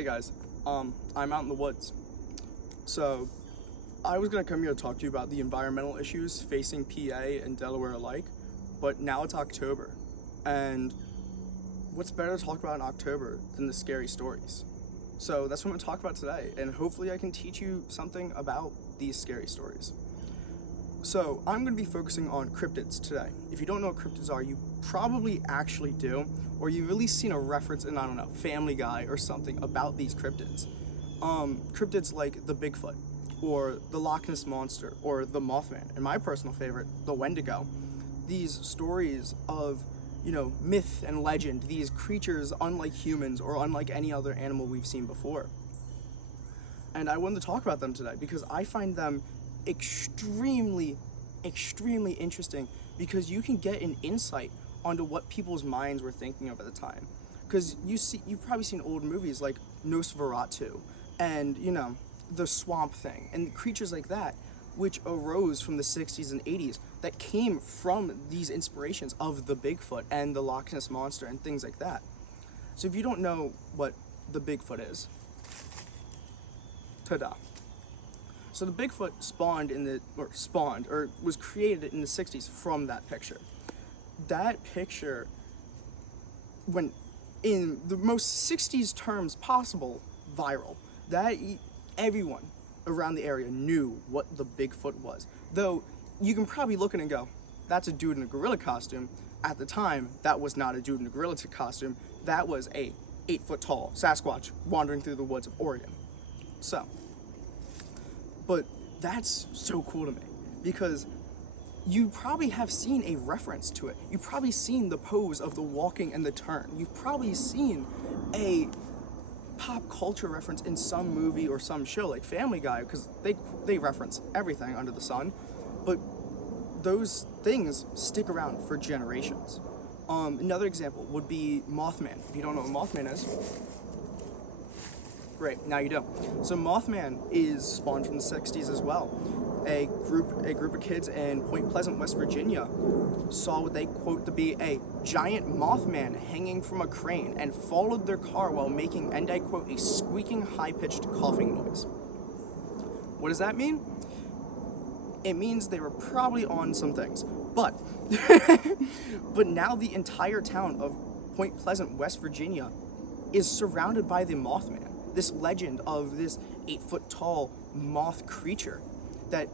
Hey guys, I'm out in the woods. So, I was gonna come here to talk to you about the environmental issues facing PA and Delaware alike, but now it's October, and what's better to talk about in October than the scary stories? So that's what I'm gonna talk about today, and hopefully I can teach you something about these scary stories. So, I'm going to be focusing on cryptids today. If you don't know what cryptids are, you probably actually do, or you've at least seen a reference in, I don't know, Family Guy or something about these cryptids. Cryptids like the Bigfoot, or the Loch Ness Monster, or the Mothman, and my personal favorite, the Wendigo. These stories of, myth and legend, these creatures unlike humans or unlike any other animal we've seen before. And I wanted to talk about them today because I find them extremely interesting, because you can get an insight onto what people's minds were thinking of at the time. Because you've probably seen old movies like Nosferatu and the Swamp Thing and creatures like that, which arose from the 60s and 80s, that came from these inspirations of the Bigfoot and the Loch Ness Monster and things like that. So if you don't know what the Bigfoot is, ta-da. So the Bigfoot was created in the 60s from that picture. That picture went, in the most 60s terms possible, viral. Everyone around the area knew what the Bigfoot was. Though you can probably look at it and go, that's a dude in a gorilla costume. At the time, that was not a dude in a gorilla costume. That was a 8-foot-tall Sasquatch wandering through the woods of Oregon. So, but that's so cool to me, because you probably have seen a reference to it. You've probably seen the pose of the walking and the turn. You've probably seen a pop culture reference in some movie or some show like Family Guy, because they reference everything under the sun, but those things stick around for generations. Another example would be Mothman. If you don't know what Mothman is, great, now you do. So Mothman is spawned from the 60s as well. A group of kids in Point Pleasant, West Virginia saw what they quote to be a giant Mothman hanging from a crane and followed their car while making, and I quote, a squeaking high-pitched coughing noise. What does that mean? It means they were probably on some things, but but now the entire town of Point Pleasant, West Virginia is surrounded by the Mothman. This legend of this 8-foot-tall moth creature that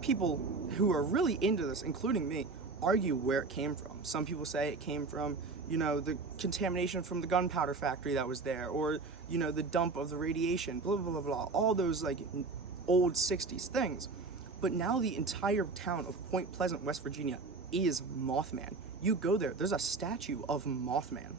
people who are really into this, including me, argue where it came from. Some people say it came from, the contamination from the gunpowder factory that was there, or, the dump of the radiation, blah, blah, blah, blah, all those, old 60s things. But now the entire town of Point Pleasant, West Virginia is Mothman. You go there, there's a statue of Mothman.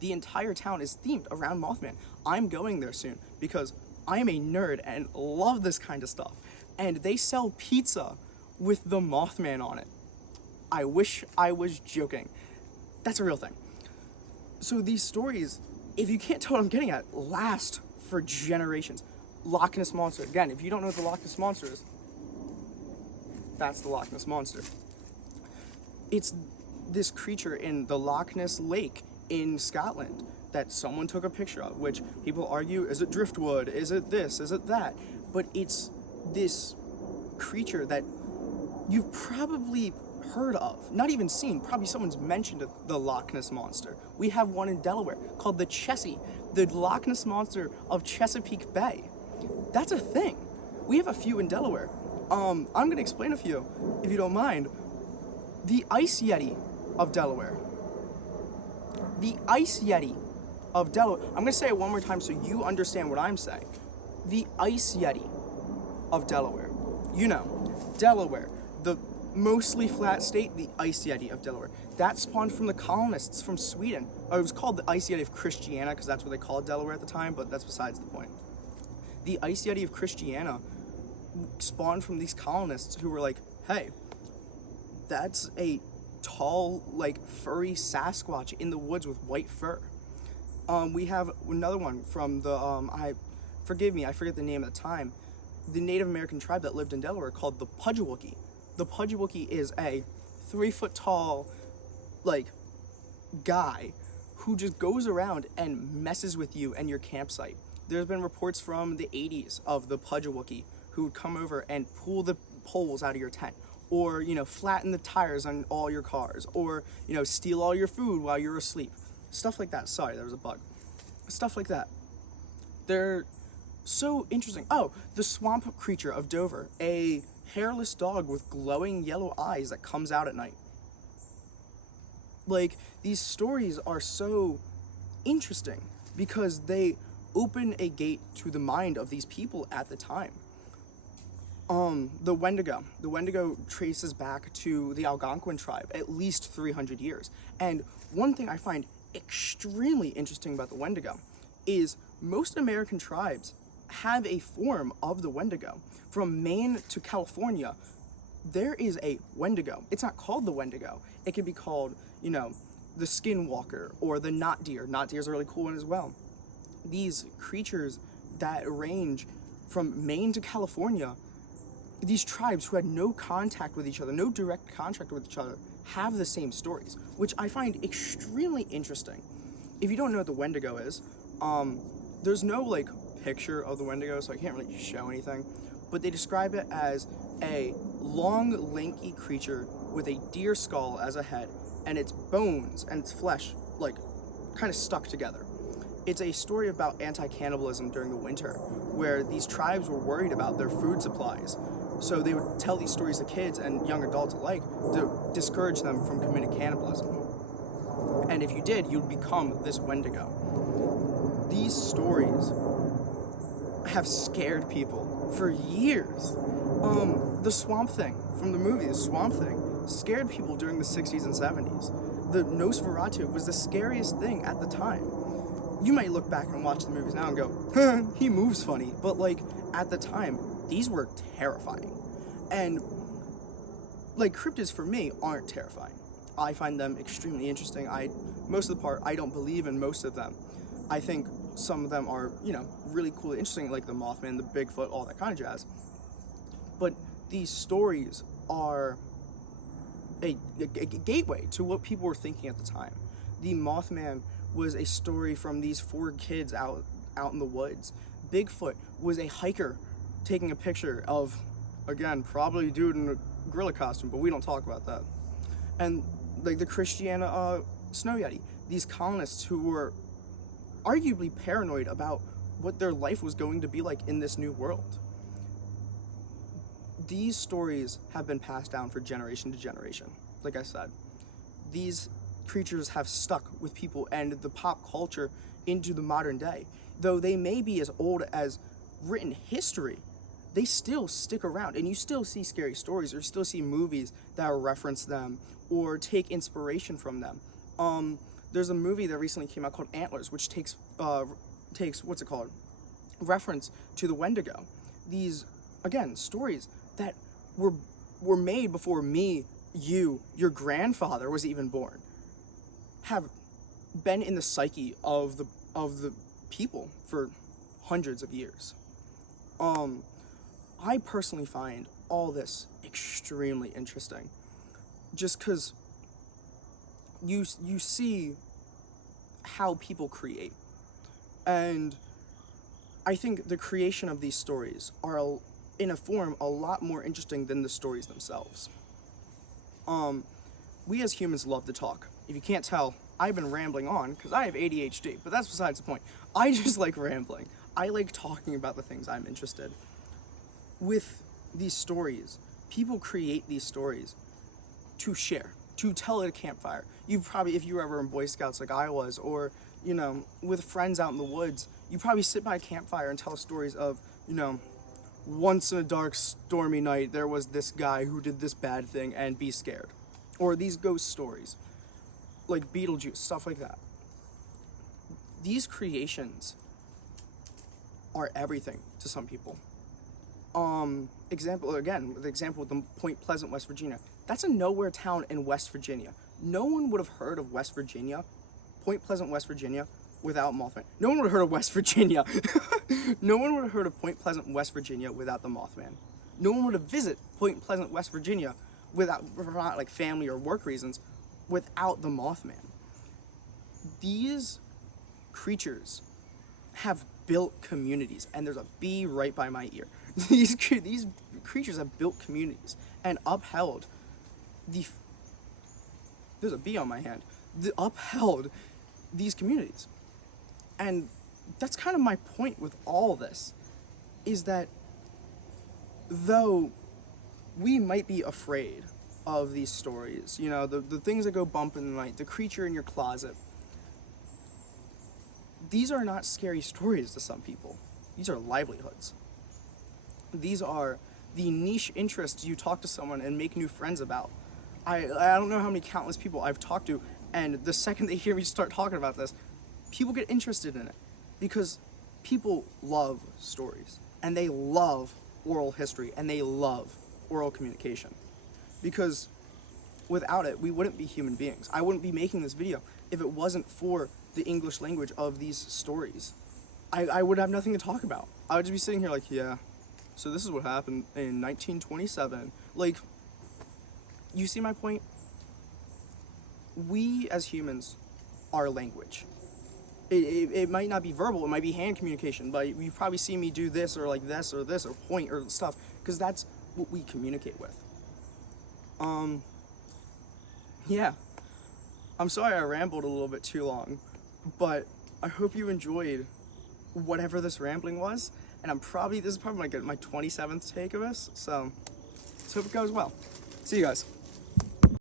The entire town is themed around Mothman. I'm going there soon because I am a nerd and love this kind of stuff. And they sell pizza with the Mothman on it. I wish I was joking. That's a real thing. So these stories, if you can't tell what I'm getting at, last for generations. Loch Ness Monster. Again, if you don't know what the Loch Ness Monster is, that's the Loch Ness Monster. It's this creature in the Loch Ness Lake in Scotland that someone took a picture of, which people argue, is it driftwood, is it this, is it that? But it's this creature that you've probably heard of, not even seen, probably someone's mentioned the Loch Ness Monster. We have one in Delaware called the Chessie, the Loch Ness Monster of Chesapeake Bay. That's a thing. We have a few in Delaware. I'm going to explain a few, if you don't mind. The Ice Yeti of Delaware. The Ice Yeti of Delaware. I'm going to say it one more time so you understand what I'm saying. The Ice Yeti of Delaware. Delaware, the mostly flat state, the Ice Yeti of Delaware. That spawned from the colonists from Sweden. It was called the Ice Yeti of Christiana because that's what they called Delaware at the time, but that's besides the point. The Ice Yeti of Christiana spawned from these colonists who were like, hey, that's a tall, furry Sasquatch in the woods with white fur. We have another one from the, forgive me, I forget the name at the time, the Native American tribe that lived in Delaware called the Pudgewookie. The Pudgewookie is a 3-foot tall, guy who just goes around and messes with you and your campsite. There's been reports from the 80s of the Pudgewookie who would come over and pull the poles out of your tent, or, you know, flatten the tires on all your cars, or, you know, steal all your food while you're asleep. Stuff like that. Sorry, there was a bug. Stuff like that. They're so interesting. Oh, the swamp creature of Dover, a hairless dog with glowing yellow eyes that comes out at night. Like, these stories are so interesting because they open a gate to the mind of these people at the time. The Wendigo. The Wendigo traces back to the Algonquin tribe at least 300 years. And one thing I find extremely interesting about the Wendigo is most American tribes have a form of the Wendigo. From Maine to California, there is a Wendigo. It's not called the Wendigo. It can be called, you know, the Skinwalker or the Knot Deer. Knot Deer is a really cool one as well. These creatures that range from Maine to California, these tribes who had no contact with each other, no direct contact with each other, have the same stories, which I find extremely interesting. If you don't know what the Wendigo is, there's no like picture of the Wendigo, so I can't really show anything, but they describe it as a long, lanky creature with a deer skull as a head, and its bones and its flesh like kind of stuck together. It's a story about anti-cannibalism during the winter, where these tribes were worried about their food supplies. So they would tell these stories to kids and young adults alike to discourage them from committing cannibalism. And if you did, you'd become this Wendigo. These stories have scared people for years. The Swamp Thing from the movie, The Swamp Thing, scared people during the 60s and 70s. The Nosferatu was the scariest thing at the time. You might look back and watch the movies now and go, he moves funny. But like, at the time, these were terrifying. And like, cryptids for me aren't terrifying. I find them extremely interesting. Most of the part, I don't believe in most of them. I think some of them are, you know, really cool and interesting, like the Mothman, the Bigfoot, all that kind of jazz. But these stories are a gateway to what people were thinking at the time. The Mothman was a story from these 4 kids out in the woods. Bigfoot was a hiker taking a picture of, again, probably a dude in a gorilla costume, but we don't talk about that. And like the Christiana Snow Yeti, these colonists who were arguably paranoid about what their life was going to be like in this new world. These stories have been passed down for generation to generation. Like I said, these creatures have stuck with people and the pop culture into the modern day. Though they may be as old as written history, they still stick around, and you still see scary stories, or still see movies that reference them or take inspiration from them. There's a movie that recently came out called Antlers, which takes what's it called? Reference to the Wendigo. These, again, stories that were made before me, you, your grandfather was even born, have been in the psyche of the people for hundreds of years. I personally find all this extremely interesting, just because you see how people create, and I think the creation of these stories are in a form a lot more interesting than the stories themselves. We as humans love to talk. If you can't tell, I've been rambling on because I have ADHD, but that's besides the point. I just like rambling. I like talking about the things I'm interested. With these stories, people create these stories to share, to tell at a campfire. You probably, if you were ever in Boy Scouts like I was, or, you know, with friends out in the woods, you probably sit by a campfire and tell stories of, you know, once in a dark, stormy night, there was this guy who did this bad thing, and be scared. Or these ghost stories, like Beetlejuice, stuff like that. These creations are everything to some people. Example with the Point Pleasant, West Virginia. That's a nowhere town in West Virginia. No one would have heard of West Virginia, Point Pleasant, West Virginia, without Mothman. No one would have heard of West Virginia. No one would have heard of Point Pleasant, West Virginia without the Mothman. No one would have visited Point Pleasant, West Virginia for not like family or work reasons without the Mothman. these creatures have built communities, and there's a bee right by my ear. These creatures have built communities and upheld there's a bee on my hand. Upheld these communities. And that's kind of my point with all this, is that though we might be afraid of these stories, you know, the things that go bump in the night, the creature in your closet, these are not scary stories to some people. These are livelihoods. These are the niche interests you talk to someone and make new friends about. I don't know how many countless people I've talked to, and the second they hear me start talking about this, people get interested in it, because people love stories, and they love oral history, and they love oral communication, because without it, we wouldn't be human beings. I wouldn't be making this video if it wasn't for the English language of these stories. I would have nothing to talk about. I would just be sitting here like, yeah, so this is what happened in 1927. Like, you see my point? We as humans are language. It might not be verbal, it might be hand communication, but you've probably seen me do this or like this or point or stuff, because that's what we communicate with. Yeah. I'm sorry I rambled a little bit too long, but I hope you enjoyed whatever this rambling was, and this is probably my 27th take of this, so let's hope it goes well. See you guys.